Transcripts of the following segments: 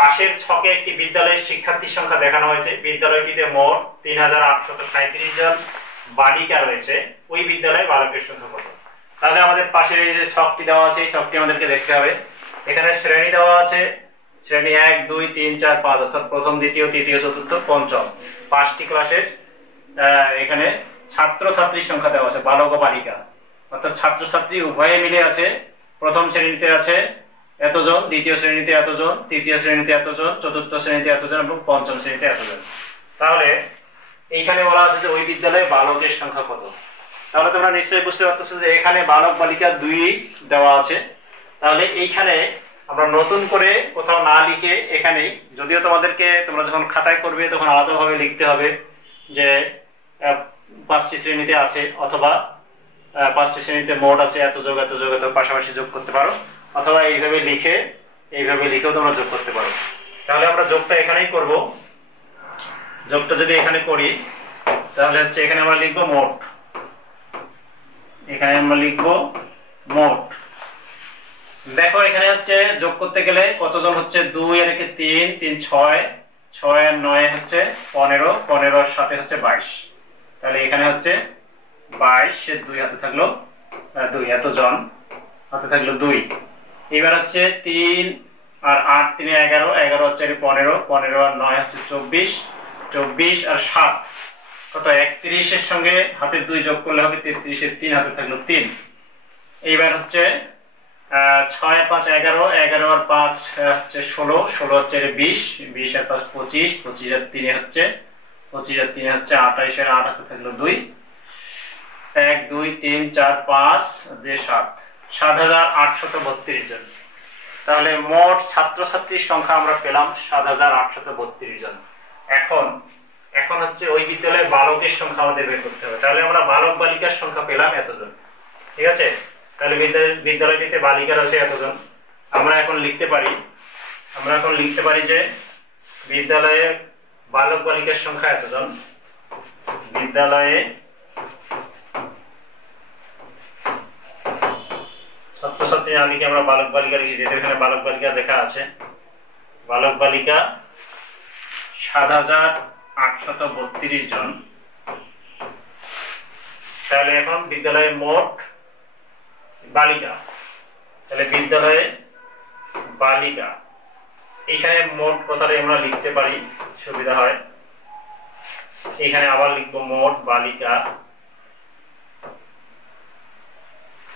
পাশের ছকে একটি বিদ্যালয়ের শিক্ষার্থীর সংখ্যা দেখানো হয়েছে। বিদ্যালয়টিতে মোট ৩৮৩৭ জন বালিকা রয়েছে। ওই বিদ্যালয়ে বালকের সংখ্যা কত? তাহলে আমাদের পাশের এই যে ছকটি দেওয়া আছে, এই ছকটি আমাদেরকে দেখতে হবে। এখানে শ্রেণী দেওয়া আছে, শ্রেণী ১, ২, ৩, ৪, ৫ অর্থাৎ প্রথম, দ্বিতীয়, তৃতীয়, চতুর্থ, পঞ্চম ৫টি ক্লাসের এখানে ছাত্রছাত্রীর সংখ্যা দেওয়া আছে, বালক ও বালিকা অর্থাৎ ছাত্রছাত্রী উভয়ে মিলে আছে। প্রথম শ্রেণীতে আছে এতজন, দ্বিতীয় শ্রেণীতে এতজন, তৃতীয় শ্রেণীতে এতজন, চতুর্থ শ্রেণীতে এতজন এবং পঞ্চম শ্রেণীতে এতজন। তাহলে এইখানে বলা আছে যে ওই বিদ্যালয়ে বালকের সংখ্যা কত। তাহলে তোমরা নিশ্চয়ই বুঝতে পারতেছো যে এখানে বালক বালিকা ২ দেওয়া আছে। তাহলে এইখানে আমরা নতুন করে কোথাও না লিখে এখানেই, যদিও তোমাদেরকে তোমরা যখন খাতায় করবে তখন আলাদাভাবে লিখতে হবে যে ৫টি শ্রেণীতে আছে, অথবা ৫টি শ্রেণীতে মোট আছে এত যোগ এত যোগ এত, পাশাপাশি যোগ করতে পারো, অথবা এইভাবে লিখেও তোমরা যোগ করতে পারো। তাহলে আমরা যোগটা এখানেই করব। যোগটা যদি এখানে করি তাহলে হচ্ছে এখানে আমরা লিখবো মোট। এখানে আমরা লিখবো মোট। দেখো এখানে হচ্ছে যোগ করতে গেলে কতজন হচ্ছে, ২ আর ৩, ৩ ৬, ৬ আর ৯ হচ্ছে ১৫, ১৫ এর সাথে হচ্ছে ২২। তাহলে এখানে হচ্ছে ২২ এর ২ হাতে থাকলো ২, এতজন হাতে থাকলো ২। এবার হচ্ছে ৩ আর ৮, ৩ এ ১১, ১১ হচ্ছে ১৫, ১৫ আর ৯ হচ্ছে ২৪, ২৪ আর ৭ কত, ৩১ এর সঙ্গে হাতের ২ যোগ করলে হবে ৩৩ এর ৩ হাতে থাকলো ৩। এইবার হচ্ছে ৬ আর ৫ ১১, ১১ আর ৫ হচ্ছে ১৬, ১৬ হচ্ছে ২০, ২০ আর ৫ ২৫, ২৫ আর ৩ হচ্ছে ২৫ আর ৩ হচ্ছে ২৮ এর ৮ হাতে থাকলো ২, ১ ২ ৩ ৪ ৫ দিয়ে ৭, ৭,৮৩২ জন। তাহলে মোট ছাত্রছাত্রীর সংখ্যা আমরা পেলাম ৭,৮৩২ জন। এখন হচ্ছে ওই বিদ্যালয়ে বালকের সংখ্যা আমাদের বের করতে হবে। তাহলে আমরা বালক বালিকার সংখ্যা পেলাম এতজন, ঠিক আছে। তাহলে বিদ্যালয়টিতে বালিকা রয়েছে এতজন। আমরা এখন লিখতে পারি যে বিদ্যালয়ে বালক বালিকার সংখ্যা এতজন। বিদ্যালয়ে ছাত্রছাত্রী না লিখে আমরা বালক বালিকা লিখি, যেহেতু এখানে বালক বালিকা লেখা আছে। বালক বালিকা ৭,৮৩২ জন। তাহলে এখন বিদ্যালয়ে মোট বালিকা, তাহলে বিদ্যালয়ে বালিকা, এখানে মোট কথাটা আমরা লিখতে পারি, সুবিধা হয়। এখানে আবার লিখবো মোট বালিকা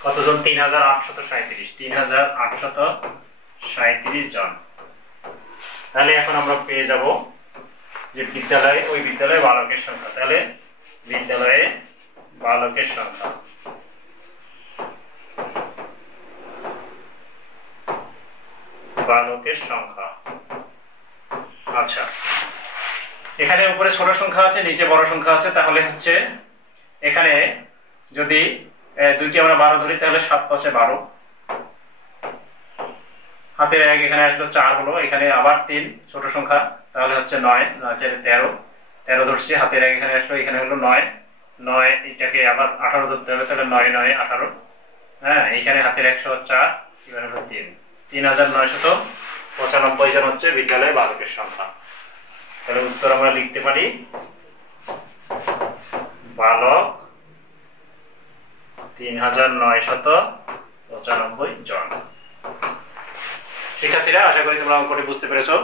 কতজন, ৩,৮৩৭ জন। তাহলে এখন আমরা পেয়ে যাব যে ওই বিদ্যালয়ে বালকের সংখ্যা। তাহলে বিদ্যালয়ে বালকের সংখ্যা আচ্ছা, এখানে উপরে ছোট সংখ্যা আছে, নিচে বড় সংখ্যা আছে। তাহলে হচ্ছে এখানে যদি দুইটি আমরা ১২ ধরি তাহলে ৭ × ৫ = ১২, হাতের ১ এখানে আসলো ৪ হলো, এখানে আবার ৩ ছোট সংখ্যা, তাহলে হচ্ছে ৯, ৯ × ৪ = ১৩ ধরছি, হাতের ১ এখানে আসলো, এখানে হলো ৯, ৯ এটাকে আবার ১৮ ধরতে হবে, তাহলে ৯, ৯ = ১৮। হ্যাঁ, এখানে হাতের ১০৪, এখানে হলো ৩, ৩,৯৯৫ জন হচ্ছে বিদ্যালয়ে বালকের সংখ্যা। তাহলে উত্তর আমরা লিখতে পারি বালক ৩,৯৯৫ জন। শিক্ষার্থীরা, আশা করি তোমরা অঙ্কটি বুঝতে পেরেছো।